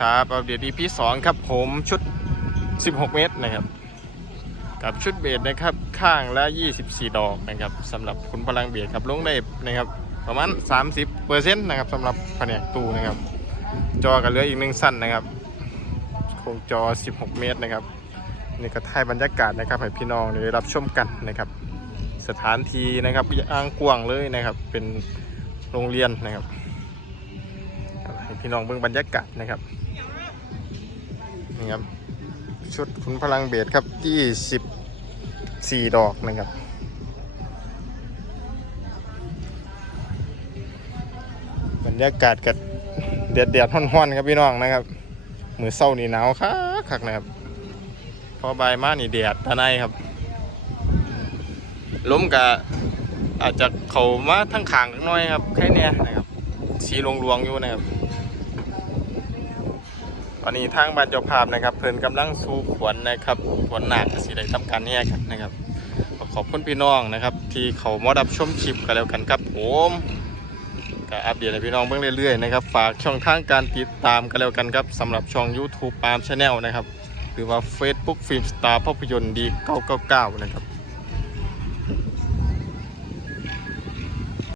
ครับอัปเดต EP 2ครับผมชุด 16 เมตรนะครับ กับชุดเบสนะครับข้างละ 24 ดอกนะครับสำหรับคุณพลังเบสครับลงได้นะครับประมาณ 30เปอร์เซ็นต์นะครับสำหรับแผนกตู้นะครับ จอกันเหลืออีกหนึ่งสั้นนะครับโครงจอ 16 เมตรนะครับนี่ก็ถ่ายบรรยากาศนะครับให้พี่น้องได้รับชมกันนะครับ สถานที่นะครับอ้างกว้างเลยนะครับ เป็นโรงเรียนนะครับ ให้พี่น้องเบิ่งบรรยากาศนะครับนี่ครับชุดคุณพลังเบสครับ24ดอกนะครับบรรยากาศกับเดือดเดือดๆห้อนๆครับพี่น้องนะครับมือเศร้านี่หนาวคักคักนะครับพอใบ่ายมานี่แดดตาในครับล้มกะอาจจะเขามาทั้งขางจักหน้อยครับแค่เนี้ยนะครับสีลงลวงอยู่นะครับ ตอนนี้ทางบ้านเจ้าภาพนะครับ เพิ่นกำลังสู้ขวนนะครับขวนหนักสิได้ทำการแยกกันนะครับ ขอบคุณพี่น้องนะครับ ที่เขามารับชมคลิปกันแล้วกันครับผมก็อัปเดตให้พี่น้องเบิ่งเรื่อยๆนะครับฝากช่องทางการติดตามกันแล้วกันครับสำหรับช่อง YouTube ปาล์มชาแนลนะครับ หรือว่า Facebook ฟิล์มสตาร์ภาพยนตร์ดี999 นะครับ